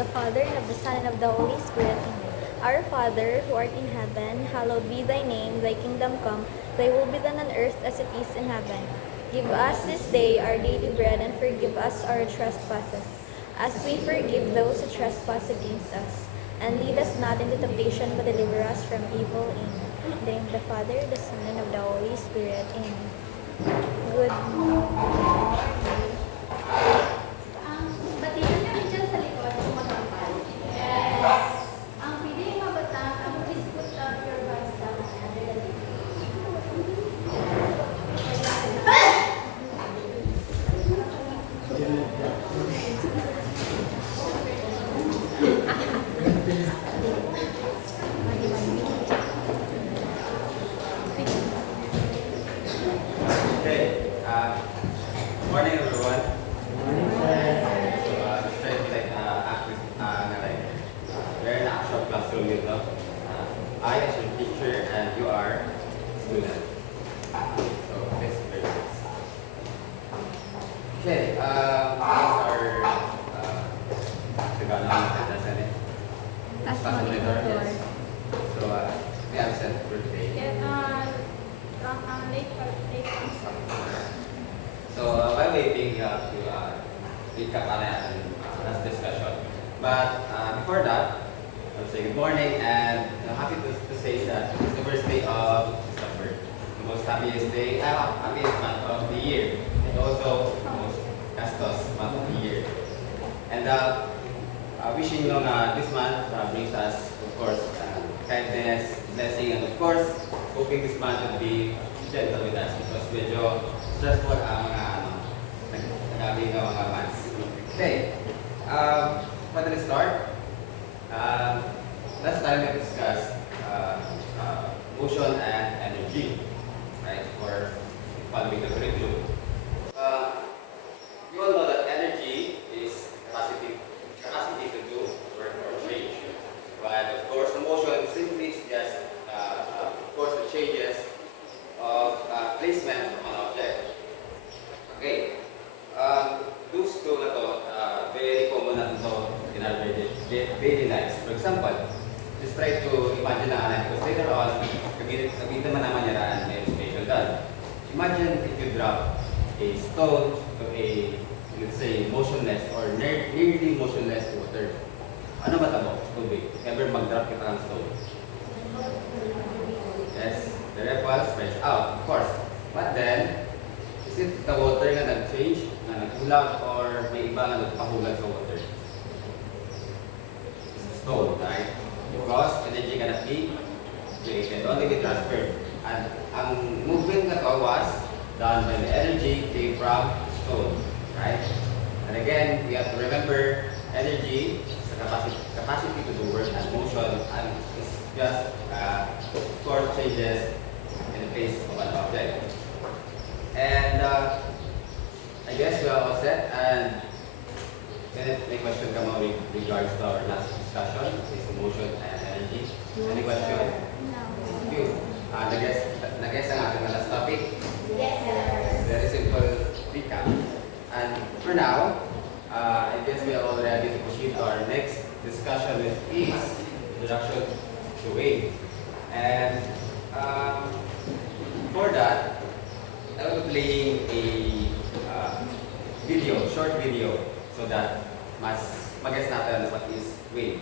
the Father, and of the Son, and of the Holy Spirit. Amen. Our Father, who art in heaven, hallowed be thy name. Thy kingdom come, thy will be done on earth as it is in heaven. Give us this day our daily bread, and forgive us our trespasses, as we forgive those who trespass against us. And lead us not into temptation, but deliver us from evil. Amen. In the name of the Father, the Son, and of the Holy Spirit. Amen. Good morning. Batikan kami dyan sa likod kung magkakal. Yes. Ang pili mabatang, please put your bags down under the table. Okay, morning everyone. This time like we're in actual classroom dito. I as your teacher and you are student. So this is very good. Okay, these are Tagalog natin nasa rin. Last Class morning, monitor, Lord. yes. So we have sent for today. So while waiting to recap natin last discussion. But before that, I'll say good morning and I'm happy to say that it's the first day of December. The most happiest day, happiest month of the year. And also the most gastos month of the year. And wishing you this month brings us, of course, kindness, blessing, and of course, hoping this month will be gentle with us because medyo stressful ang mga nagabi ng mga months. Okay, for the start, last time we discussed motion and energy, right, for following the curriculum. You all know that energy is capacity to do work or change. But of course, the motion simply is just, of course, the changes of placement of an object. Okay. Those two na to, very common na to in our daily lives. For example, just try to imagine na anak because later on, gamitin naman niya na education done. Imagine if you drop a stone to a, let's say, motionless or nearly motionless water. Ano ba tabo? Tubig. Ever mag-drop kita ng stone? Yes, the ripple spreads out, of course. But then, is it the water na nag-change, na naghulag, or may iba na nagpahulag sa water? It's the stone, right? Because energy cannot be created, only be transferred. And ang movement na to was done when the energy came from stone, right? And again, we have to remember energy is the capacity to do work and motion, and it's just of course changes in the place of an object. And I guess we are all set. And any question come out with regards to our last discussion, is motion and energy? Any question? No. You. Nag-guess ang ating last topic. Yes, sir. Very simple recap. And for now, I guess we are all ready to proceed to our next discussion, which is introduction to wave. And for that, I will be playing a short video, so that mag-guess natin what is wave.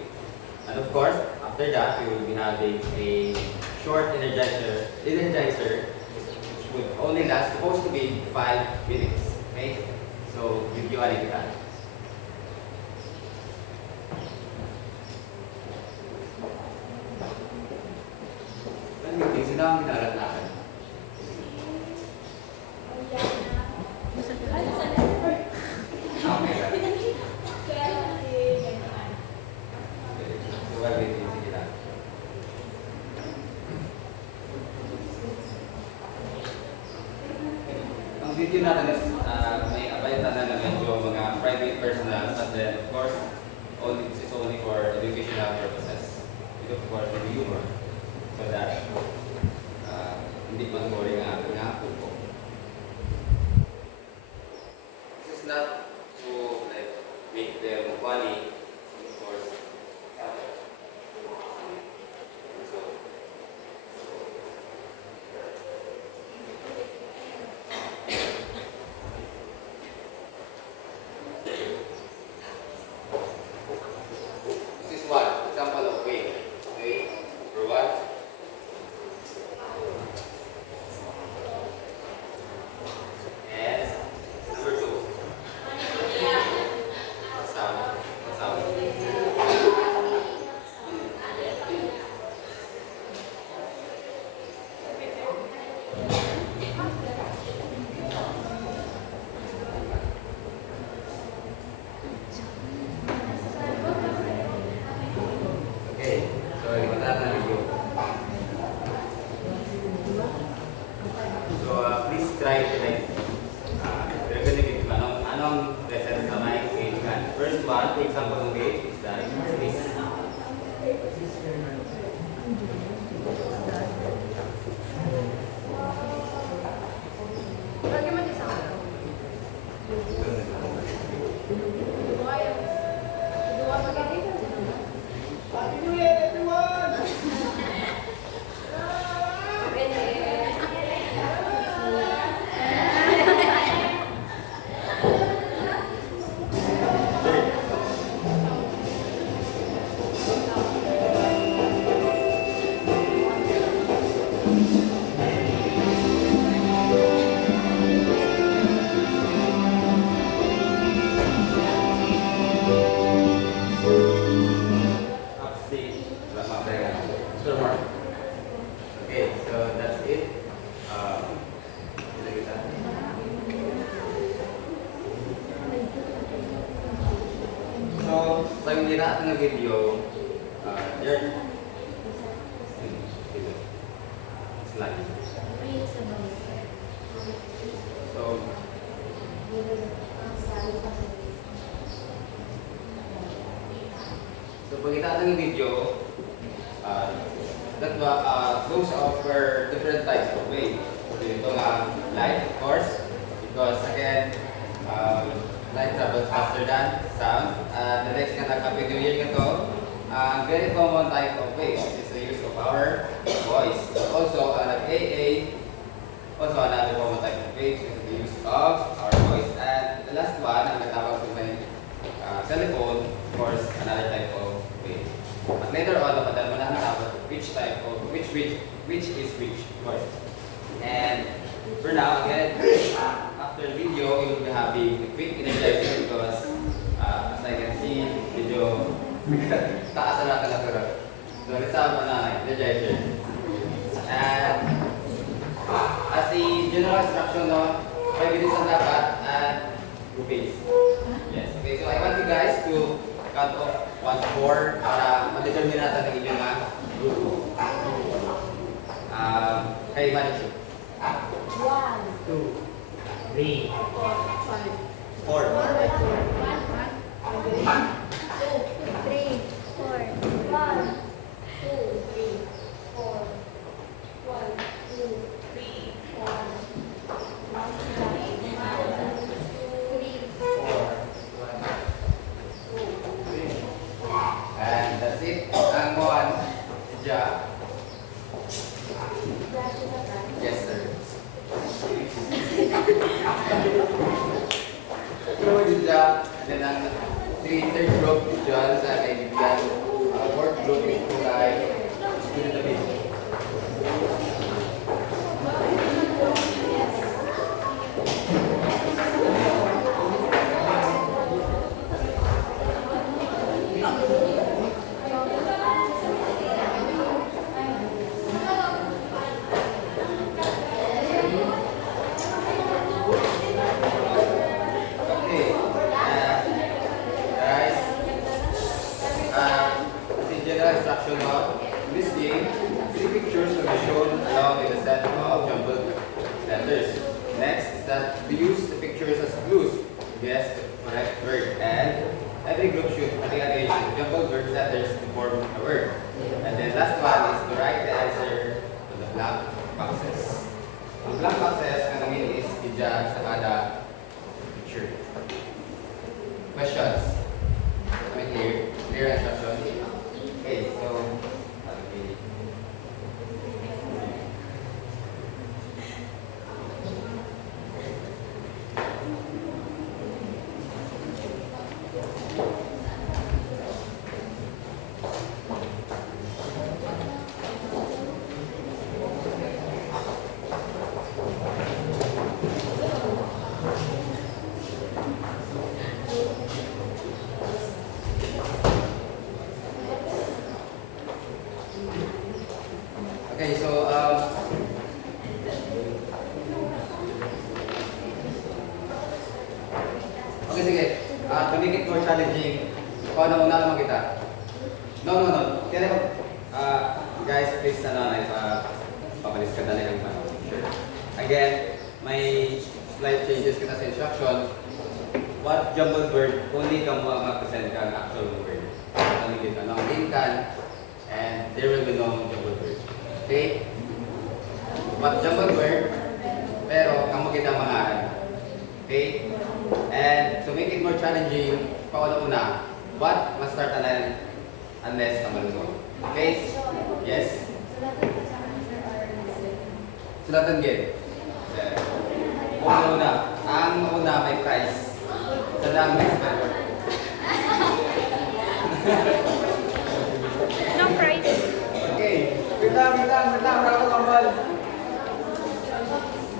And of course, after that, we will be having a short energizer, which would only last, supposed to be 5 minutes. Okay? So, video na kita. Ano yung sino ang minalat natin? Okay. So, well, wait, sige lang. Ang video natin is may abay na medyo mga private personal, but then of course, this is only for educational purposes. It of course with humor, so that hindi mag-boring ang ating nga po. This is not to like make them funny or one, for example, ng page is that this. Lagi mo isang. Dua yung. Dua magiging. Okay, so that's it. Kita kita. So, sa yung nila ng video, there. Slide. So, pagkita ng video, those offer different types of way. So, ito nga light, of course, because again, light travels faster than sound. The next nga nag-Happy New Year nga to, very common type of wave is the use of our voice. Also, nag-AA, also another common type of wave is the use of our voice. And the last one, ang natawag sa may cellphone, of course, another type of wave. But later on, napadal mo na natawag which type of, which is which, of course. And for now, again, after the video, we will be having a quick energizer because as I can see, video taas na natin natira. So, nisama na energizer. And as the general instruction, no, 5 minutes ang dapat and groupings. Yes, okay, so I want you guys to count off 1 to 4 para ma-determine natin ang inyong group. Kayo manage it. 1, 2, 3, 4. And that's it. Ang one, ja. Yes, sir. Two is ja. Then ang third group is John sa kaibigan. Fourth group is kay student of it. Okay. Guys, as in general instruction now, in this game, 3 pictures will be shown along with a set of jumbled letters. Next is that we use the pictures as clues to guess the correct word. And every group should arrange jumbled word letters to form a word. And then last one is to write the answer to the blank boxes. Ang blank boxes, ang namin is idya sa kada picture. Questions? I mean here, clear instruction. Okay, so okay. Okay, so okay, sige. To make it more challenging, kung ano una naman kita. No. Kaya guys, please papalis ka dali ang picture. Again, may slight changes kita sa instruction. what jumbled word, only ka mo mag-present ka ang actual word. Kami dito, ano, name can, and there will be no jumbled word. Okay? What jumbled word, pero kamo kita mangaral. Okay? And to make it more challenging, pauna-una, what must start and end unless ka malunod. Okay? Yes? Sulatan gid. Una, ang una may prize. Sa dami may spell word. No price. Okay. Wait lang. Wala ko kambal.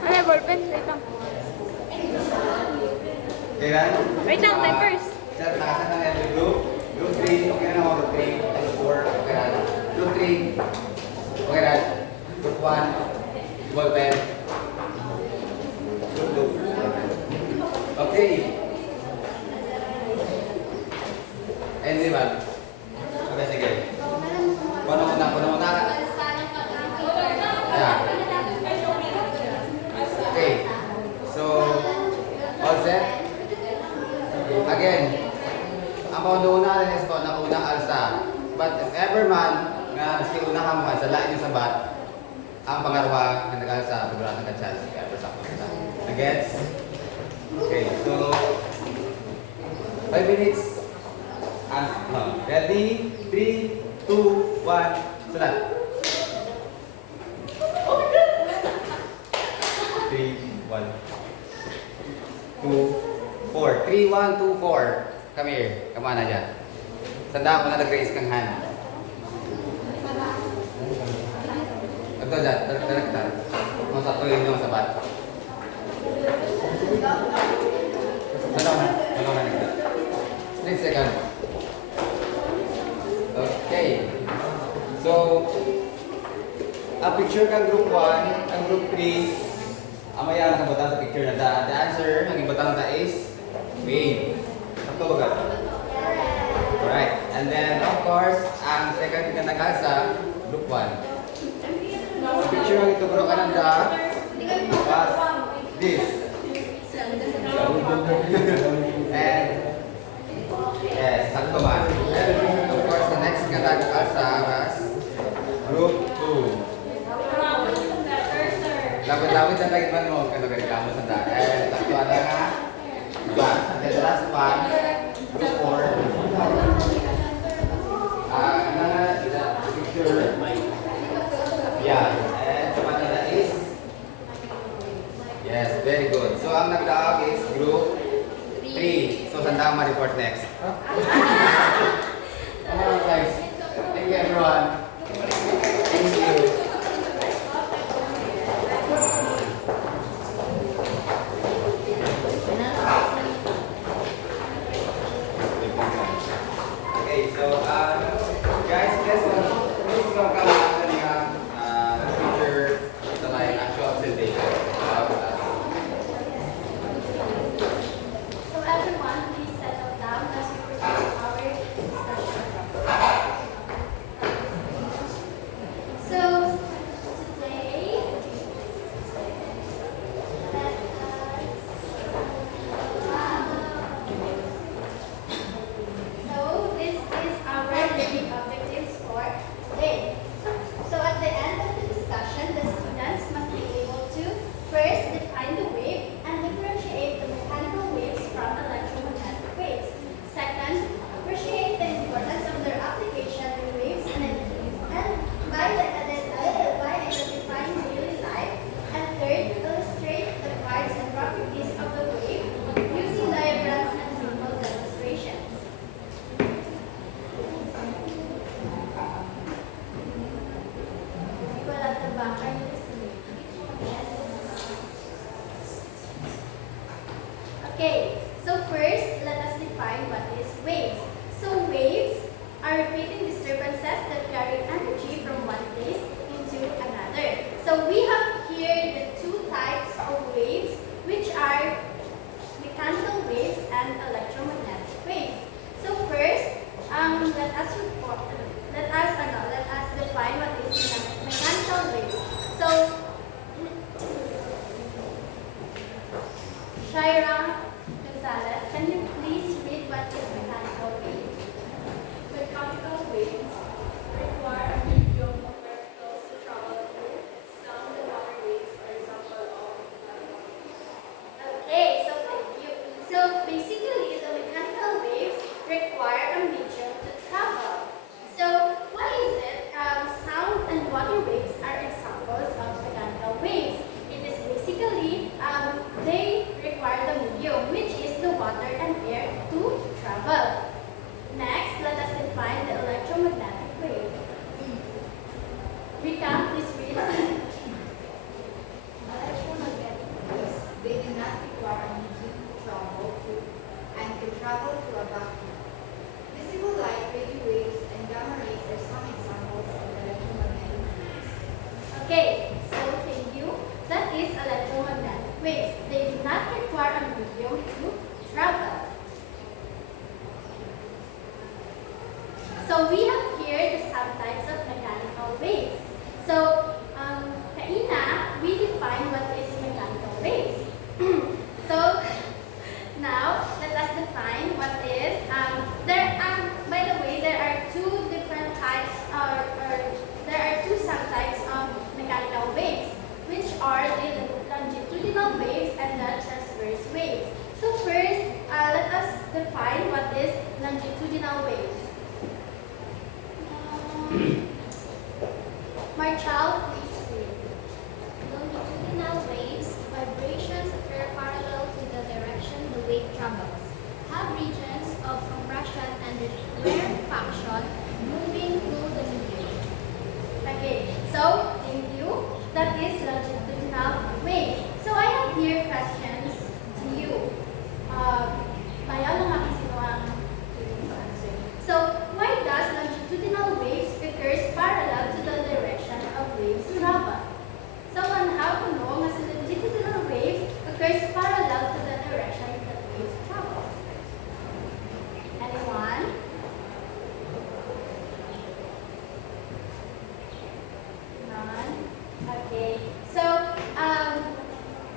Ay, ballpen. Wait lang. Okay, Ran? Wait lang, time first. Sir, nakasan ng every group. Group 3, okay na ako. Group 3, group 4, okay na. Group 3, okay na. Group 1, ball pen. Group 2. Okay. And di ba? Okay, sige. Puno muna. Yeah. Okay. So, all set? Again, ang pauna rin is ko na unang alsa. But if ever man, nga maski una ka mo sa lain yung sabat, ang pangarwa na nag-alsa, paguraan ka chance. Kaya pasakot ka. Against? Okay, so 5 minutes. And, no. Ready? 3, 2, 1, salat. 3, 1, 2, 4. 3, 1, 2, 4. Come here. Come on na dyan. Sandaan ko na nag-raise kang hand. Ito dyan. Dala. Masatuloy nyo sa bat. Dalawa na. Split second. Okay. So, ang picture kang group 1, ang group 3, amaya ang butang sa picture na da. The answer, ang ibutang na is wave. Sakto ba ka? Alright. And then, of course, ang second na nag-alsa, group 1. Ang picture ang ito bro ka ng da, was this. And, yes, sakto man. And, of course, the next na nag-alsa was group 2. Lapit-lapit na lagi man mo, kano ganito sa da. And, taktuan na nga. Ba, and then the last one, group 4. The picture. Yeah, and the one na is, yes, very good. So, ang nagdaag is group 3. So, saan ma report next? Alright, guys. Thank you, everyone. Thank you. Okay, so guys, please welcome natin yung teacher ito na yung actual presentation about us. So everyone, please settle down as we proceed our discussion. So today, so this is our learning objectives for today. So at the end of the discussion, the students must be able to first define the wave and differentiate the mechanical waves from electromagnetic waves. Second, appreciate the importance of their application in waves and by identifying daily life. And third, illustrate the parts and properties of the wave using diagrams and simple demonstrations. People at the back, are you listening? Yes. Okay, so first, let us define what is waves. So waves are repeating disturbances that carry energy from one place into another. So we have here the two types of waves, which are mechanical waves and electromagnetic waves. So first, let us define what is a mechanical wave. So Shaira Gonzalez, can you types of mechanical waves. So, Kaina, we define what is mechanical waves. So, now let us define what is. By the way, there are two different types, or there are two subtypes of mechanical waves, which are the longitudinal waves and the transverse waves. So first, let us define what is longitudinal waves. Marshall, please read. Longitudinal waves, vibrations occur parallel to the direction the wave travels, have regions of compression and rarefaction moving through the medium. Okay, so thank you. That is longitudinal waves. So I have here questions to you. Bayaw lang natin sino ang willing to answer. So why does longitudinal waves occurs parallel to the direction of waves travel? Someone have to know nga sa longitudinal waves occurs parallel to the direction that waves travels. Anyone? None? Okay. So,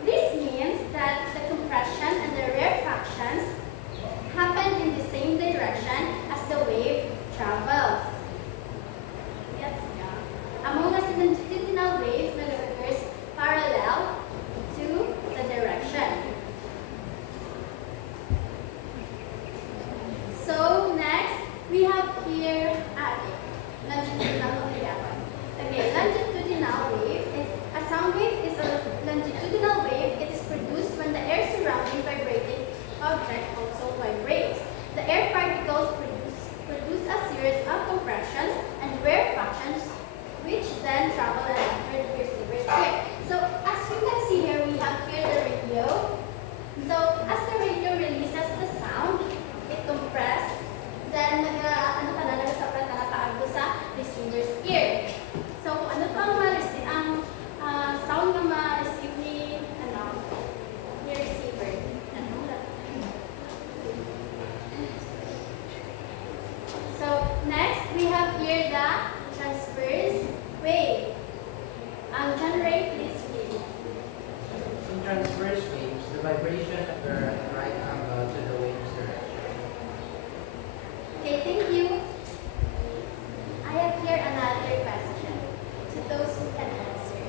this means that the compression and the rarefactions happen in the same direction as the wave travels. Yes, yeah. Among us longitudinal waves that occurs parallel to the direction. So next, we have here longitudinal wave. Okay, longitudinal wave is a sound wave is a longitudinal wave. It is produced when the air surrounding vibrating object also vibrates. The air particles produce a series of compressions and rarefactions, which then travel and enter the receiver's ear. So as you can see here, we have here the radio. So as the radio releases the sound, it compresses, then nagsaprat na paagdo sa receiver's ear. So kung ano pang ang sound na ma-receive ni receiver. So next, we have here the transverse wave. Generate this wave. In transverse waves, the vibration occur at right angle to the wave's direction. Okay, thank you. I have here another question to those who can answer.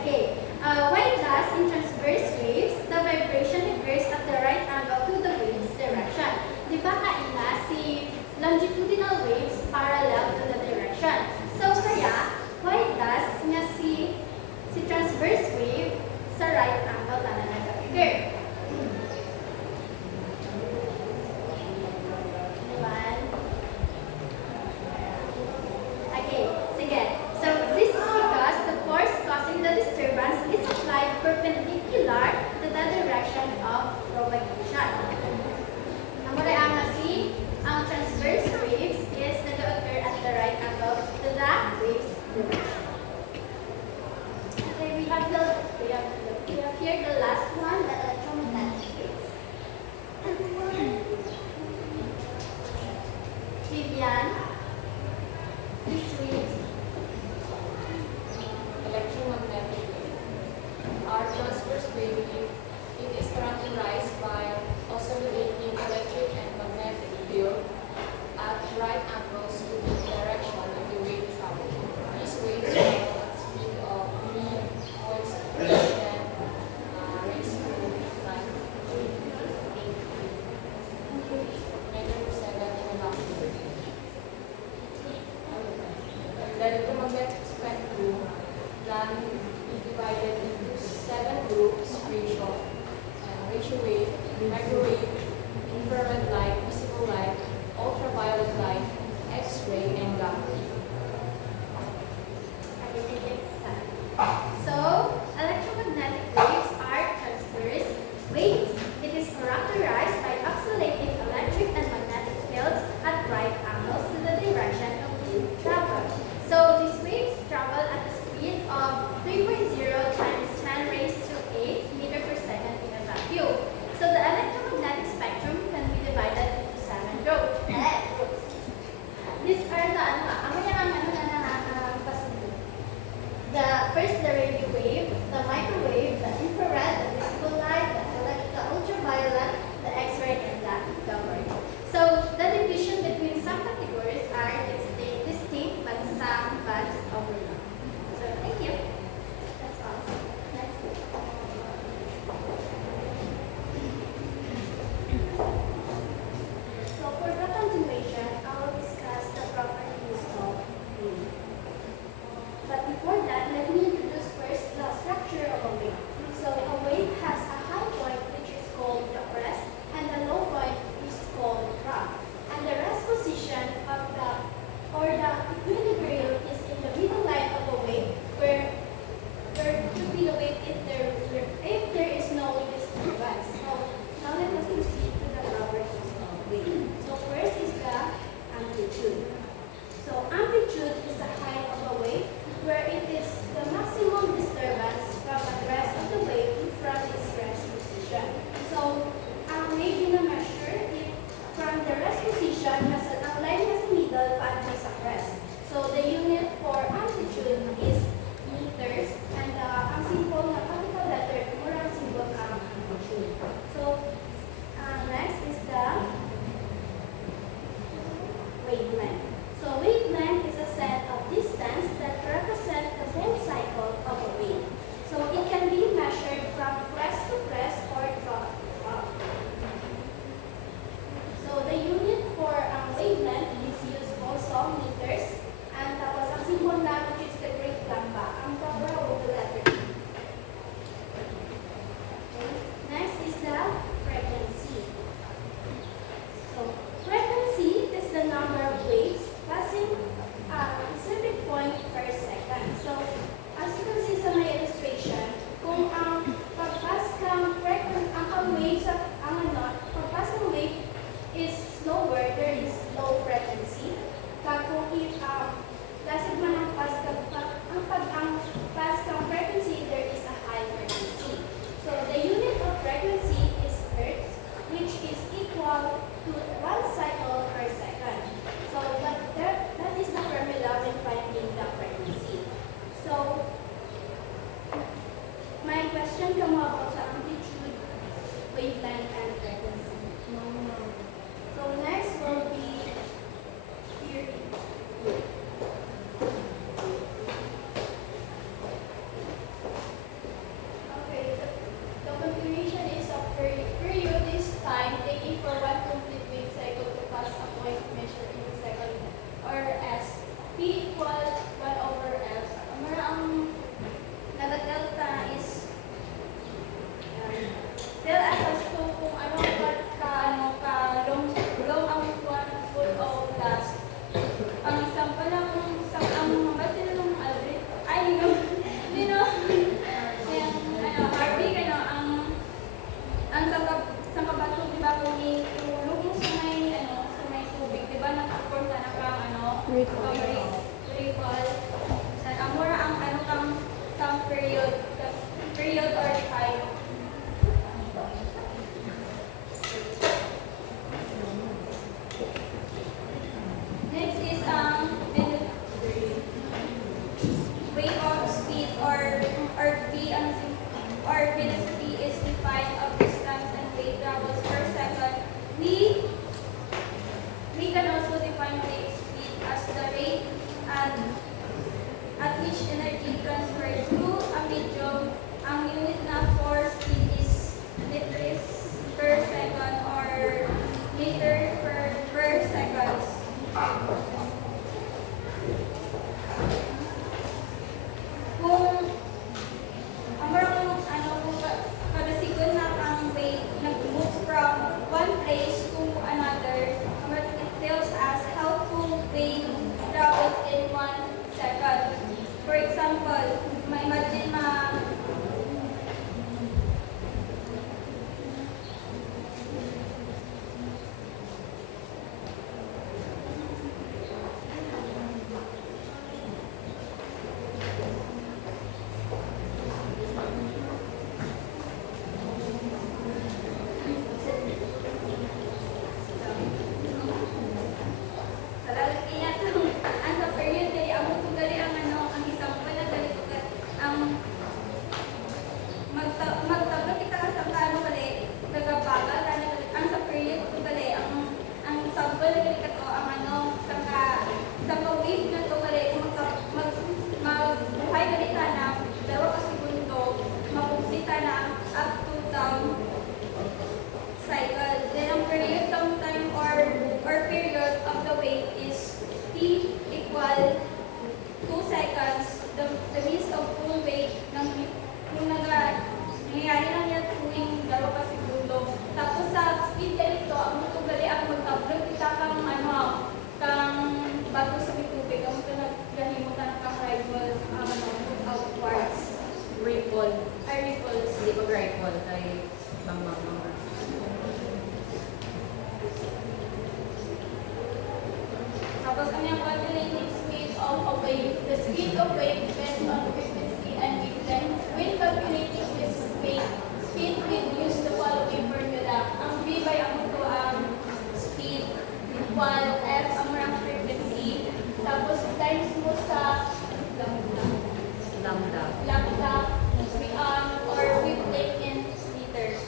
Okay, why does in transverse waves, the vibration occurs at the right angle to the wave's direction? Di ba kaina si longitudinal waves parallel to the direction? So kaya, why does nga si transverse wave sa right angle na nag-occur? Anyone? Okay, sige. So this is because the force causing the disturbance is applied perpendicular to the direction of propagation. Ang mga ang transverse waves is nag-occur at the right angle to the wave's direction. Okay, we have here the last one, the electromagnetic waves. Vivian, please read. Electromagnetic wave. Our transverse wave, it is characterized by oscillating electric and magnetic field at right angles to the direction of the wave travel. These waves travel at speed of v raised to 9.7 in a vacuum. The electromagnetic spectrum can be divided into 7 groups: ratio wave, microwave, infrared light, visible light, ultraviolet light, X-ray, and gamma. So, electromagnetic waves are transverse waves. It is characterized by oscillating electric and magnetic fields at right angles to the direction of wave travel. So, these waves travel at a speed of 3.0 times 10 raised to 8 meter per second in a vacuum. So, the electromagnetic P equal 1 over F. Mara ang nagadelta is tell us as to kung ano long ang one full o last. Ang example lang ang mabati na ng algorithm ay Harvey ang sangkabato di ba kung ihulog mo sa may tubig di ba naka-form na ripple. Sa amora ang kang period or time. Next is wave of speed or v or velocity is defined of distance and wave travels per second. We can also define wave speed as the rate at which energy transferred through a medium. Ang unit na for speed is meters per second or meter per seconds. Kung kung kada second na ang wave nag-move from one place to another, it tells us how to wave travels in 1 second. For example, imagine ang sa period dali ang gali ang example na gali ang magtabot kita ka sa kano gali nagabagal ang sa period ko gali ang example na gali kato ang sa wave na to gali magbuhay gali ka na 2 ka segundo mapumpita na up to down cycle. Then ang period downtime or period of the wave is T equal 2 seconds. The means of full wave kung nangyayari lang yan tuwing 2 ka segundo. Tapos sa speed ganito, ang tugali ang magtablog kita kang bago sa tubig. Ang naggahimutan kang rifle outwards. Ripple. Ay, ripples. Hindi pag ripple kay mama. Tapos kami ang calculating speed of a wave. The speed of wave depends on frequency and wavelength. When calculating this speed, we use the following formula. Ang V by ang speed equal F ang marang frequency. Tapos times mo sa lambda or wavelength in meters.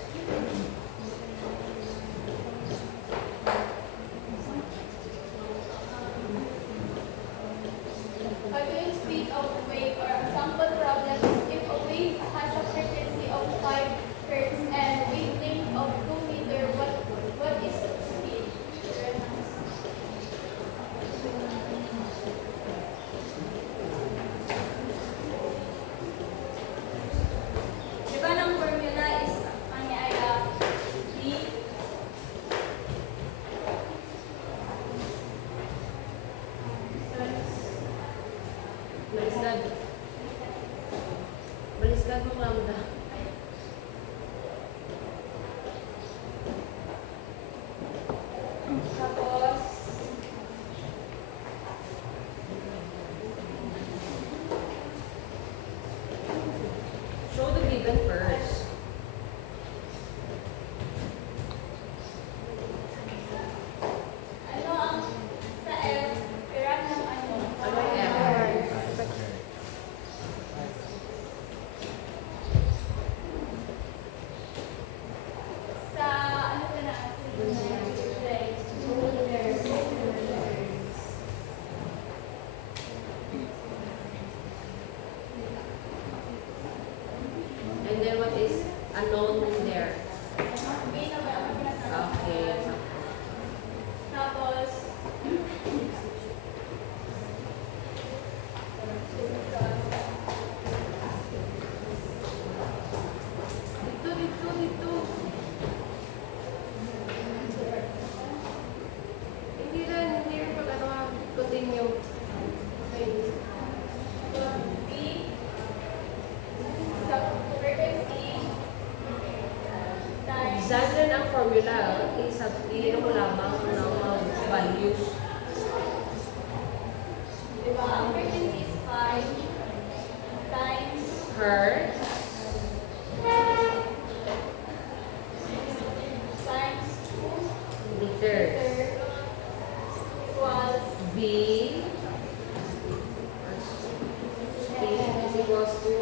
Calculate speed of a wave or a sample problem is if a wave has a frequency of 5 Hz and wavelength of 2 meters, what is the speed? Diba ng formula is V Baliskad mong lambda. tapos Show the given first. ano ang sa F, pirat ng Ano yung F? sa ano ka na? And then what is unknown there? Base na ba ang pinag-aralan? Okay. Tapos, nila, i-ano ko lamang ng mga values. Diba? Frequency is 5 times Hertz, times 2 meters. equals V is equals to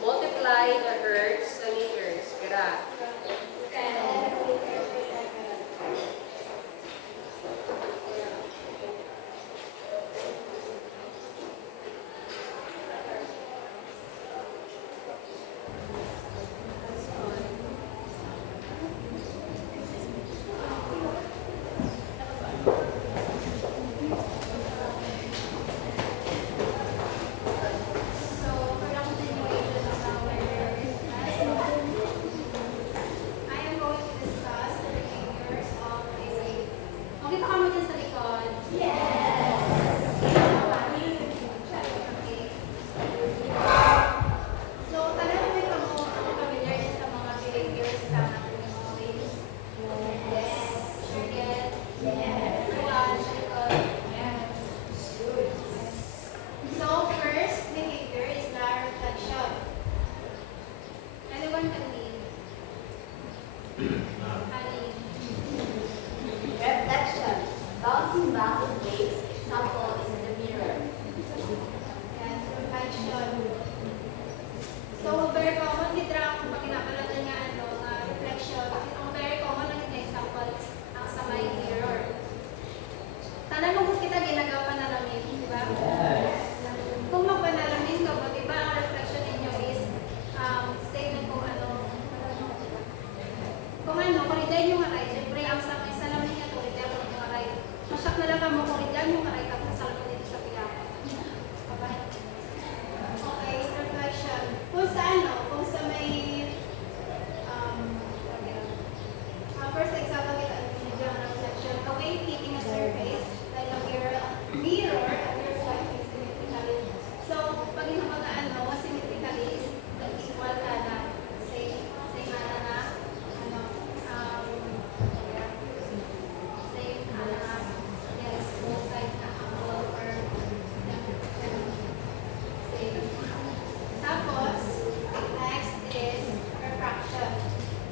multiply the hertz sa meters. Kira. 10 meters per second. So, for the continuation of our class, I am going to discuss the behaviors of a wave. Okay, baka mo dyan sa likod? Yes! Okay. So, talagang may kamo ang familiar din sa mga behaviors sa ating mga waves? Yes. Sure get? Yes. Sa likod? Yes. So, first behavior is the reflection. Anyone can lead? Ali. Reflection. Bouncing back of waves. Example is the mirror. Yes, reflection. So, very common kita ang pag ginapalatan nga reflection. Ang very common na example is ang sa may mirror. Tanan mo kung kita ginagawa na namin, di ba? Kung magpanalamin ka mo, di ba, ang reflection ninyo is say na kung kung riday yung aray, syempre ang sa may salamin niya kung riday yung aray. Masyak na lang mo kung riday yung aray tapos salamin dito sa piyaka. Okay, reflection. Kung sa kung sa may first example kita ang reflection, a wave hitting a surface like a mirror appears like symmetrically. So, pag yung mga symmetrically is equal ka na say mana na same yes, both sides na angle or same. Tapos, next is refraction.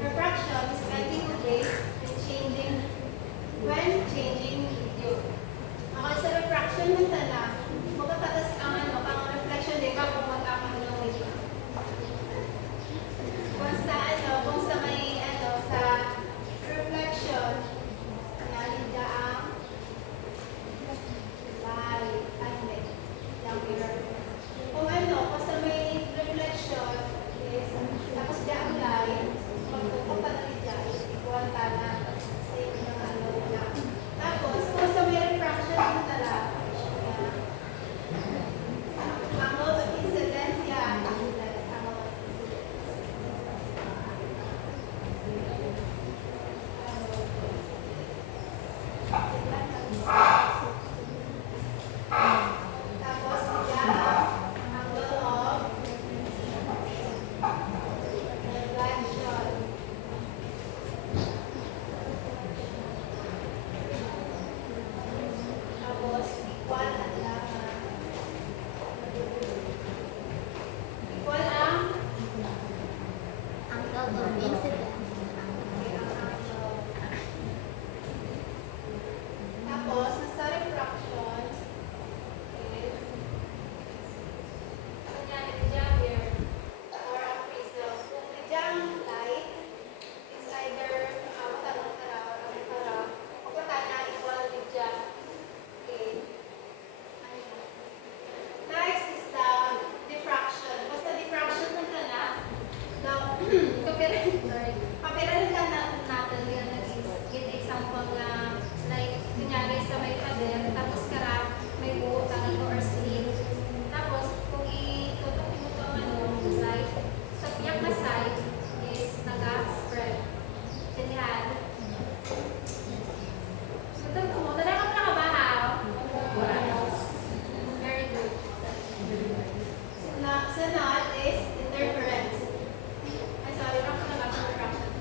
Refraction is bending the wave when changing medium. Ako sa refraction ng tala, magkakatas ang pang reflection, di ba, kung magkakaroon ng wave. Kung sa may sa reflection, nalida ang light, yung mirror. Kung kung sa may reflection is, tapos diya ang light, magpapanalit diya is equal ka na same yung na. Tapos, kung sa may refraction ng tala, angle of incidence yan. Angle of Tapos, bigyan ang angle of reflection. Tapos, equal ang laman. Equal ang angle of incidence. Tapos, sa refraction is kunyari, diyan here or a prism. Kung diyan light, it's either matanong tara or ang tara. O kung tana, equal diyan. Okay. Next is the diffraction. Basta diffraction ng tana, kapirahin ka natin yun nag example na like kunyari sa may pader tapos kara may buo tangan ko or sleeve tapos kung itutok mo to like sa piyak na side is naga-spread sinihan so ito mo talaga mo nakabahaw very good so not is interference ay sorry wrong ko na ba sa refraction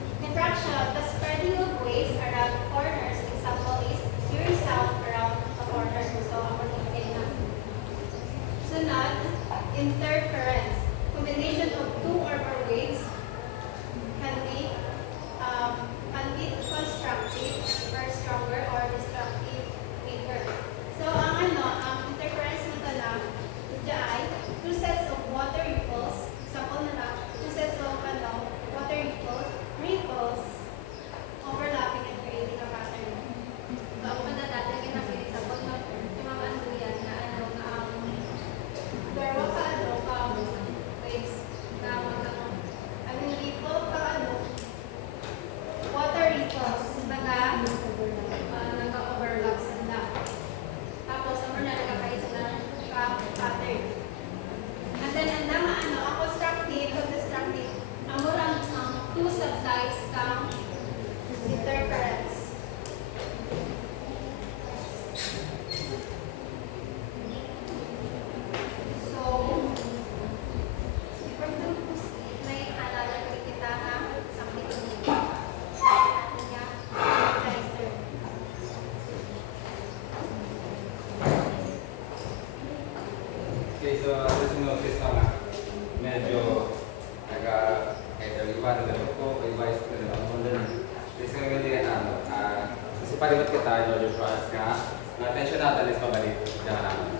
Ipalipat kita, Lord Joshua, nga ang attention natin is pabalik. Diyan naman.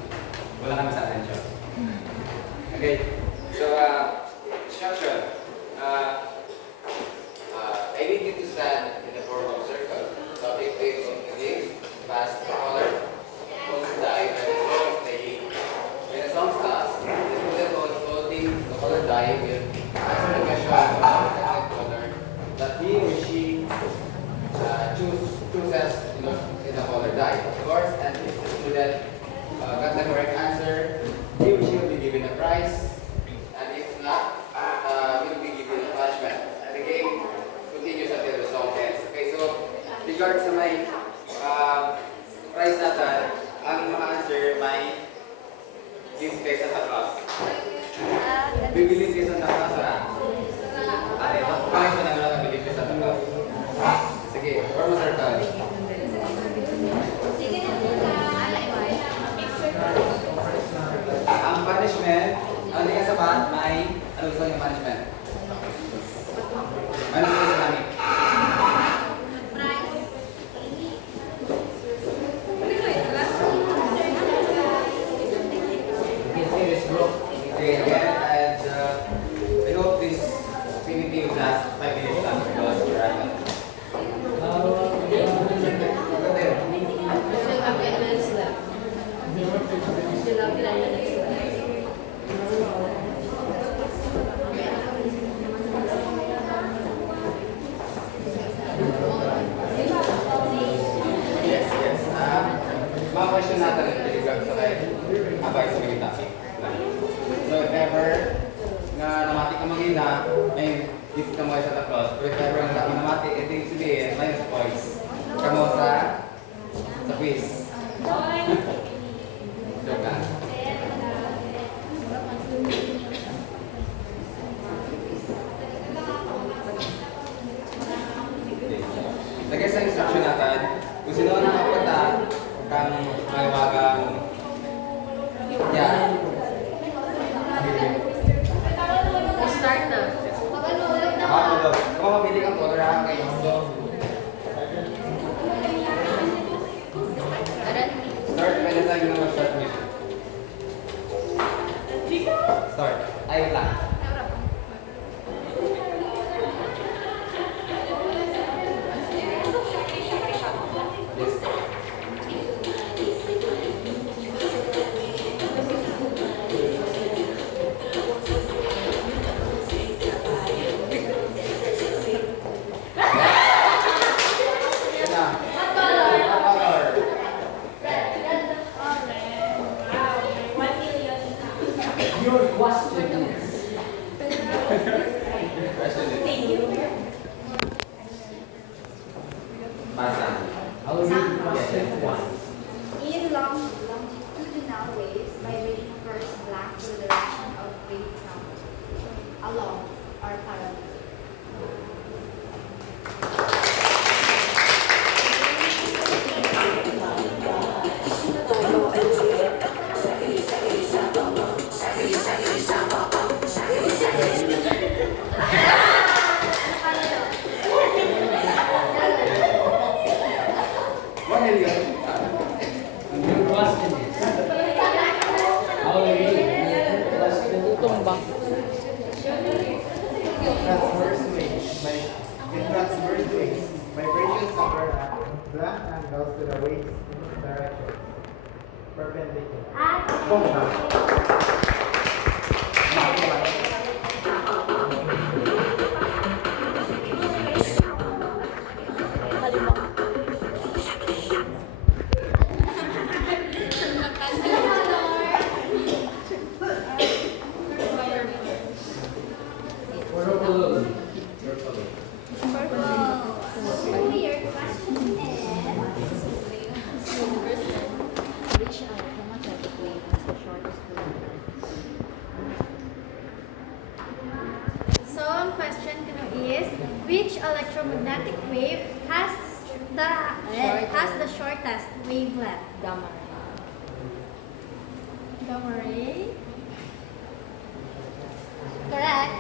Wala kami sa attention. Okay. So, instruction. I need you to stand in the form of circle. So, if they pass the color, hold the die when the song is playing. When the song starts, the student holding the color die will answer the question of the selected color that he or she chooses in the color die. Of course, and if the student got the correct answer, he or she will be given a prize. And if not, will be given a punishment. And the game continues until the song ends. Okay, so regards sa may prize natin, ang mga answer may gift kay Santa Claus. Bibili kay Santa Claus ha? Ate, pakay mo na nga nabili kay Santa Claus. Sige, form a circle. Ang punishment, ang hindi ka sapat, may ano gusto yung punishment? Ano gusto sa namin? Okay, again, and I hope this activity will last 5 minutes lang because we're at Yes, yes. Mga question natin yung telegram sa kay abay sa mga topic. So if ever nga namati ka magina, may gift ka mo kay Santa Claus. Pero if ever nga namati, ito yung sabihin, minus points. Kamo sa quiz. Joke lang. Lagay sa instruction natin, kung sino ang nakapunta kang may wagang yan. Start na. Kung mabili kang color ha, kayo. So, start by the time na mag-start music. Start. Ayun lang. Yan na. What color? Your question is. Question is. Basa. I will read question 1. In longitudinal waves, vibration occurs blank to the direction of wave travel, along or parallel. What are you? Your question is. I will read question 2. Transverse waves. In transverse waves, vibrations occur at blank angles to the wave's direction. Perpendicular. Bongga. Purple. So your question is. So ang question is, which electromagnetic wave has the shortest wavelength? Gamma. Gamma ray. Correct.